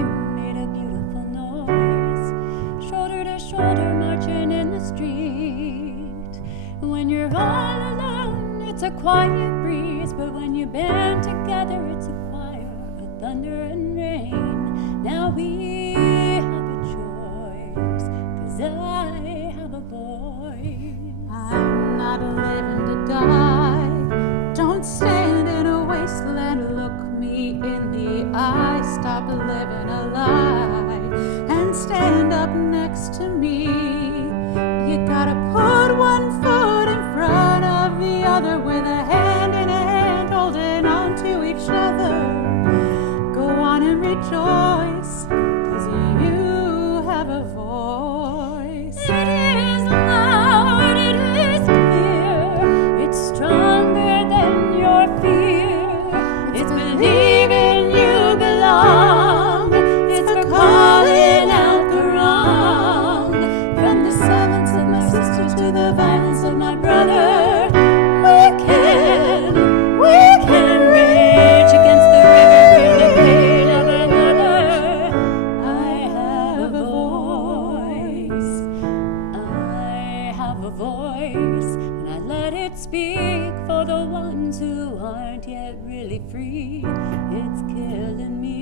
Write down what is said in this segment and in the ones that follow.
scream made a beautiful noise. Shoulder to shoulder marching in the street. When you're all alone, it's a quiet breeze, but when you band together, it's a choir of thunder and rain. Now we have a choice, 'cause I have a voice. I'm not living to die. Don't stand in a wasteland, look me in the eye. Stop living a lie and stand up next to me. You gotta put one foot in front of the other, with a hand in a hand, holding on to each other. Go on and rejoice, 'cause you have a voice. It is loud, it is clear, it's stronger than your fear. It's believing you belong, it's for calling out the wrong. From the silence of my sisters to the violence of my brother, we can rage against the river, feel the pain of another. I have a voice, I have a voice, and I let it speak for the ones who aren't yet really free. It's killing me.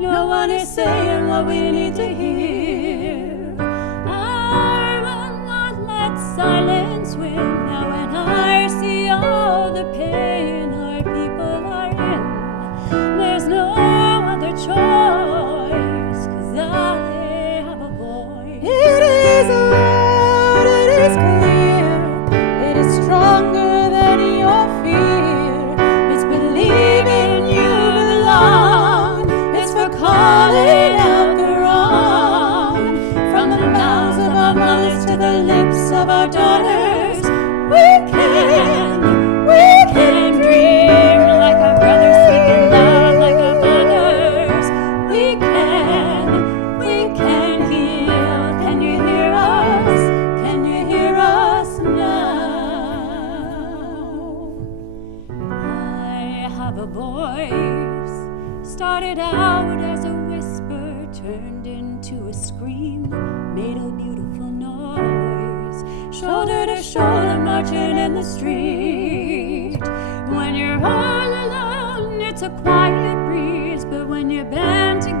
No one is saying what we need to hear. I will not let silence win. Now when I see all the pain our people are in, there's no other choice, 'cause I have a voice. It is loud, it is clear, it is stronger than your fear. It's believing you belong, it's for calling out the wrong. From the mouths of our mothers to the lips of our daughters, we can dream like our brothers, speaking loud like our fathers. We can heal. Can you hear us? Can you hear us now? I have a voice. Started out as a whisper, turned into a scream, made a beautiful noise. Shoulder to shoulder marching in the street. When you're all alone, it's a quiet breeze, but when you band together,